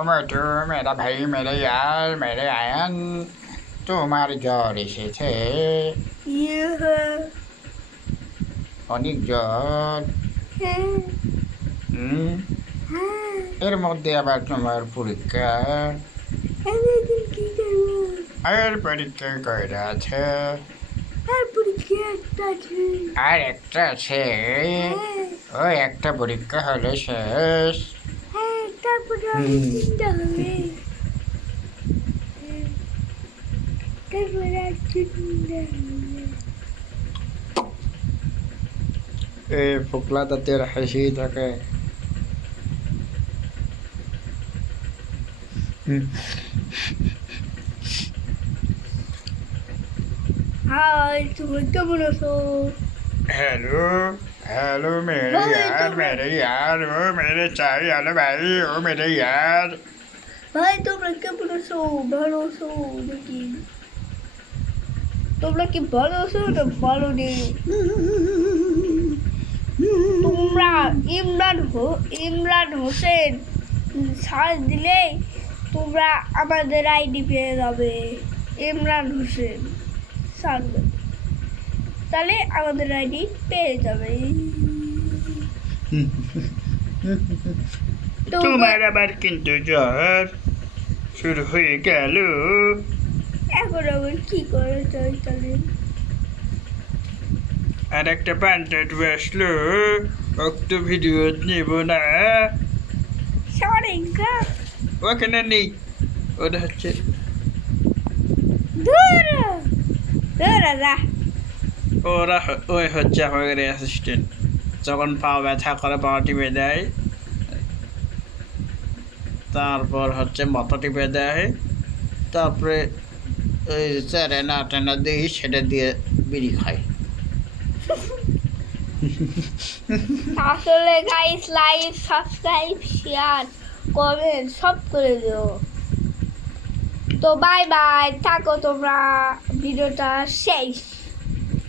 মোটু মেরা ভাই মেরে ইয়ার মেরে আয়ান তোমার জ্বর এসেছে ইয়ে অনেক জ্বর হ্যাঁ হুম হ্যাঁ এর মধ্যে আবার তোমার পরীক্ষা আমি এখন কি করবো আর পরীক্ষা কয়টা আছে আর পরীক্ষা একটা আছে আর একটা আছে হ্যাঁ ওই একটা পরীক্ষা হলে শেষ হ্যাঁ তারপরে আরো তিনটা হবে তারপরে আর তিনটা হবে এই ফোকলা দাঁতের হাসি থাকে হাই তুমি কেমন আছো हेलो हेलो मेरे भाई, यार तुम- मेरे यार ओ मेरे चाय वाले भाई ओ मेरे यार ভাই তোমরা কেমন আছো ভালো আছো নাকি তোমরা কি ভালো আছো না ভালো নেই তোমরা ইমরান হোসেন সার্চ দিলেই তোমরা আমাদের আইডি পেয়ে যাবে ইমরান হোসেন সার্চ দেবে। তাহলে আমাদের আইডি পেয়ে যাবে তোমার আবার কিন্তু জ্বর শুরু হয়ে গেল এখন আবার কি করে চাই তাহলে আর একটা পান্টাট আসলো রক্ত ভিডিও নেব না সারেঙ্কা ওখানে নেই ওটা হচ্ছে ধুরা ধুরা যা ওই হচ্ছে আমাদের অ্যাসিস্ট্যান্ট যখন পা ব্যথা করে পা টিপে দেয় তারপর হচ্ছে মাথা টিপে দেয় তারপরে ওই টেনা টেনা দিই সেটা দিয়ে বিড়ি খায় আসলে guys like subscribe share comment সব করে দিও তো বাই বাই থাকো তোমরা ভিডিওটা শেষ